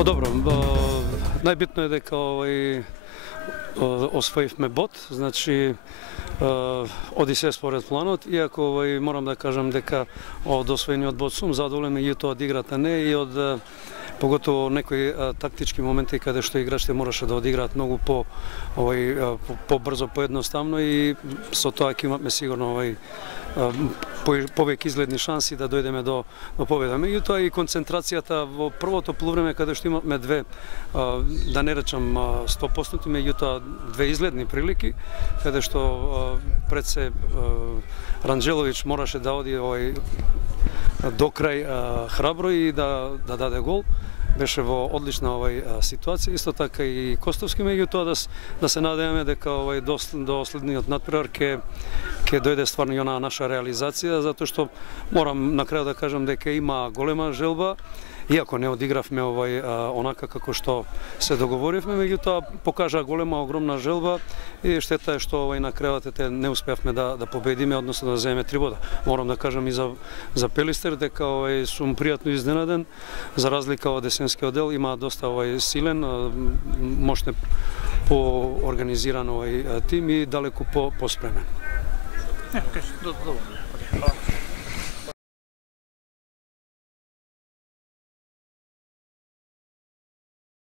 Добро, најбитно е дека освоивме бод, значи оди се според планот, иако морам да кажам дека од освоениот бод сум задоволен, меѓутоа од играта не и од поготово некои тактички моменти каде што играчите мораше да одиграат многу побрзо, поедноставно и со тоа ќе имаме сигурно повеќе изгледни шанси да дојдеме до победа. Меѓутоа и концентрацијата во првото полувреме каде што имаме две, да не речам 100%, меѓутоа две изгледни прилики каде што пред се Ранџеловиќ мораше да оди до крај храбро и да даде гол. Беше во одлична ситуација, исто така и Костовски, меѓутоа да се надеваме дека до следниот надпревар ќе дојде стварно и онаа наша реализација, затоа што морам на крај да кажам дека има голема желба, иако не одигравме онака како што се договоривме, меѓутоа покажа голема, огромна желба и штета е што на крајот не успеавме да победиме, односно да земеме 3 бода. Морам да кажам и за Пелистер дека сум пријатно изненаден, за разлика од есенскиот дел, има доста силен, мощне поорганизиран тим и далеку поспремен. Добро.